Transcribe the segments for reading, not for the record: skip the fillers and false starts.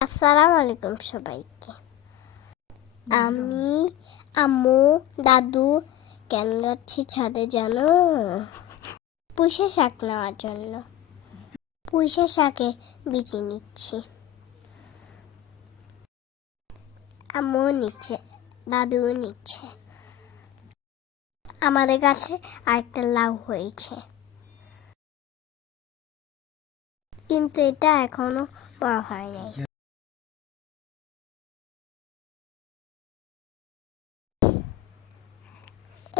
আসসালামু আলাইকুম সবাইকে। আমি আম্মু দাদু কেন যাচ্ছি ছাদে জানো? পুঁইশা শাক নেওয়ার জন্য। পুঁইশা শাকে বিচি নিচ্ছি। আম্মু নিচ্ছে, দাদু নিচ্ছে। আমাদের গাছে আরেকটা লাউ হয়েছে, কিন্তু এটা এখনো বড় হয় নাই।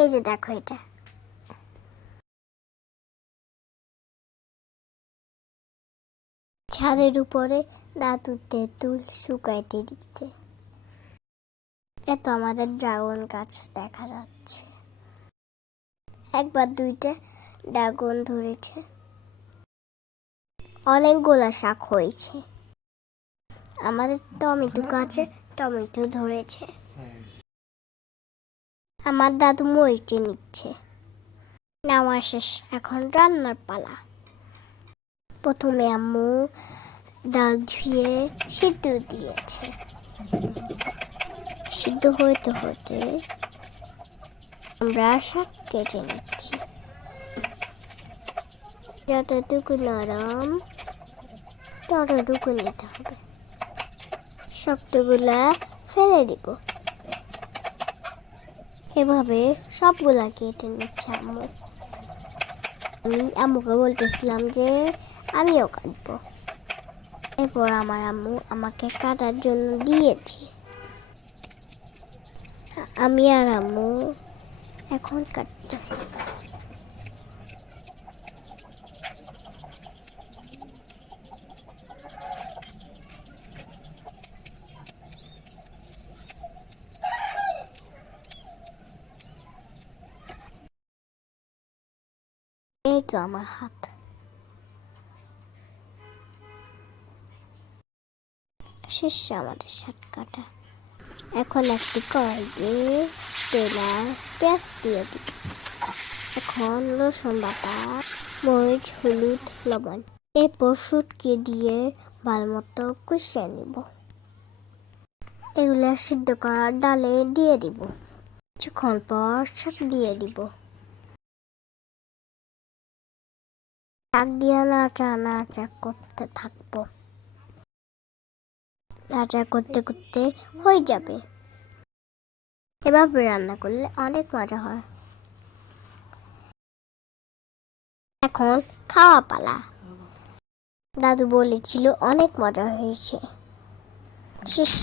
এই যে দেখো, এটা ছাদের উপরে দাদু তেঁতুল শুকাইতে দিচ্ছে। এত আমাদের ড্রাগন গাছ দেখা যাচ্ছে। একবার দুইটা ড্রাগন ধরেছে, অনেকগুলা শাক হয়েছে। আমাদের টমেটো গাছে টমেটো ধরেছে। আমার দাদু মরিচে নিচ্ছে। নেওয়া শেষ, এখন রান্নার পালা। প্রথমে আম্মু ডাল ধুয়ে সিদ্ধ দিয়েছে। সিদ্ধ হতে হতে আমরা শাক কেটে নিচ্ছি। যতটুকু নরম ততটুকু নিতে হবে, শক্তগুলা ফেলে দিব। এভাবে সবগুলা কেটে নিচ্ছে আম্মু। আমি আম্মুকে বলতেছিলাম যে আমিও কাটবো। এরপর আমার আম্মু আমাকে কাটার জন্য দিয়েছে। আমি আর আম্মু এখন কাটতেছি। এই তো আমার হাত। শেষ আমাদের শাক কাটা। এখন একটি কড়াইতে তেল আর পেঁয়াজ দিয়ে দিব। এখন রসুন বাটা, মরিচ, হলুদ, লবণ এরপর শুটকি দিয়ে ভালো মতো কষিয়ে নিব। এগুলা সিদ্ধ করা ডালে দিয়ে দিব। কিছুক্ষণ পর শাক দিয়ে দিব। শাক দিয়ে নাড়া করতে থাকবো। নাড়া করতে করতে হয়ে যাবে। এভাবে রান্না করলে অনেক মজা হয়। এখন খাওয়া পালা। দাদু বলেছিল অনেক মজা হয়েছে। শেষ।